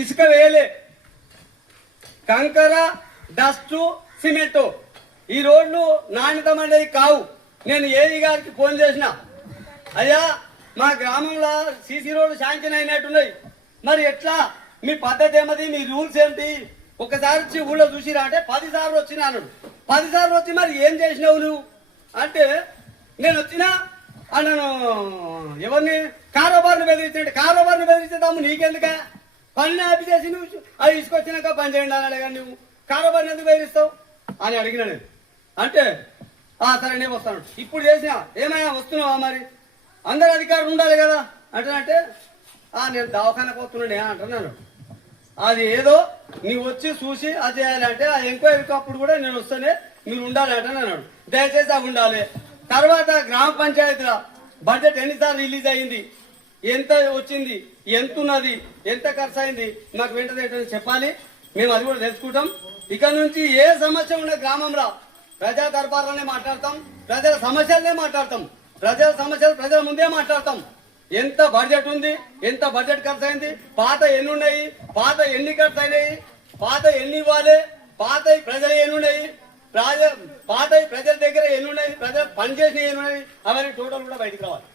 ఇసుక వేయలే, కంకర, డస్టు, సిమెంటు, ఈ రోడ్లు నాణ్యతం అనేది కావు. నేను ఏఈ గారికి ఫోన్ చేసిన, అయ్యా మా గ్రామంలో సీసీ రోడ్లు శాంక్షన్ అయినట్టున్నాయి, మరి ఎట్లా మీ పద్ధతి ఏమది, మీ రూల్స్ ఏంటి, ఒకసారి వచ్చి ఊళ్ళో చూసిరా అంటే 10 సార్లు వచ్చినాను. 10 సార్లు వచ్చి మరి ఏం చేసినావు నువ్వు అంటే, నేను వచ్చినా నన్ను ఎవరిని కారోబార్ని బెదిరించండి, కారోబార్ని బెదిరించేదాము నీకెందుక, పని ఆపి చేసి నువ్వు అది తీసుకొచ్చినాక పని చేయండి అని అడగా, నువ్వు కారోబార్ని ఎందుకు బెదిరిస్తావు అని అడిగినా నేను. అంటే సరే నేను వస్తాను, ఇప్పుడు చేసిన ఏమైనా వస్తున్నావా, మరి అందరు అధికారులు ఉండాలి కదా అంటే నేను దవాఖానకు వస్తున్నానే అంటున్నాను. అది ఏదో నీవు వచ్చి చూసి అది చేయాలంటే ఆ ఎంక్వైరీకి అప్పుడు కూడా నేను వస్తేనే మీరు ఉండాలి అంటున్నాను. దయచేసి అవి ఉండాలి. తర్వాత గ్రామ పంచాయతీల బడ్జెట్ ఎన్నిసార్లు రిలీజ్ అయింది, ఎంత వచ్చింది, ఎంత ఉన్నది, ఎంత ఖర్చు అయింది, మాకు వెంటనే చెప్పాలి, మేము అది కూడా తెలుసుకుంటాం. ఇక నుంచి ఏ సమస్య ఉన్న గ్రామంలో ప్రజా దర్బార్లోనే మాట్లాడతాం, ప్రజల సమస్యలనే మాట్లాడతాం, ప్రజల సమస్యలు ప్రజల ముందే మాట్లాడతాం. ఎంత బడ్జెట్ ఉంది, ఎంత బడ్జెట్ ఖర్చు అయింది, పాత ఎన్ని ఉన్నాయి, పాత ఎన్ని ఖర్చు అయినాయి, పాత ఎన్ని ఇవ్వాలి, పాత ప్రజలు ఎన్ని ఉన్నాయి, పాత ప్రజల దగ్గర ఎన్ని ఉన్నాయి, ప్రజలు పనిచేసిన ఎన్ని ఉన్నాయి, అవన్నీ టోటల్ కూడా బయటకు రావాలి.